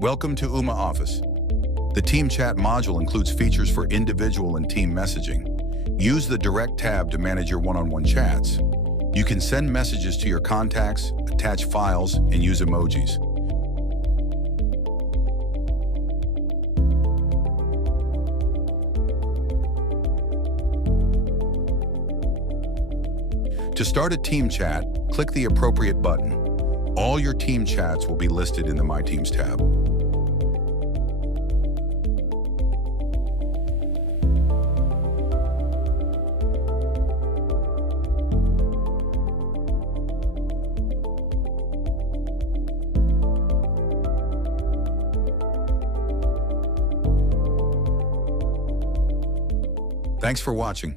Welcome to Ooma Office. The Team Chat module includes features for individual and team messaging. Use the Direct tab to manage your one-on-one chats. You can send messages to your contacts, attach files, and use emojis. To start a team chat, click the appropriate button. All your team chats will be listed in the My Teams tab. Thanks for watching.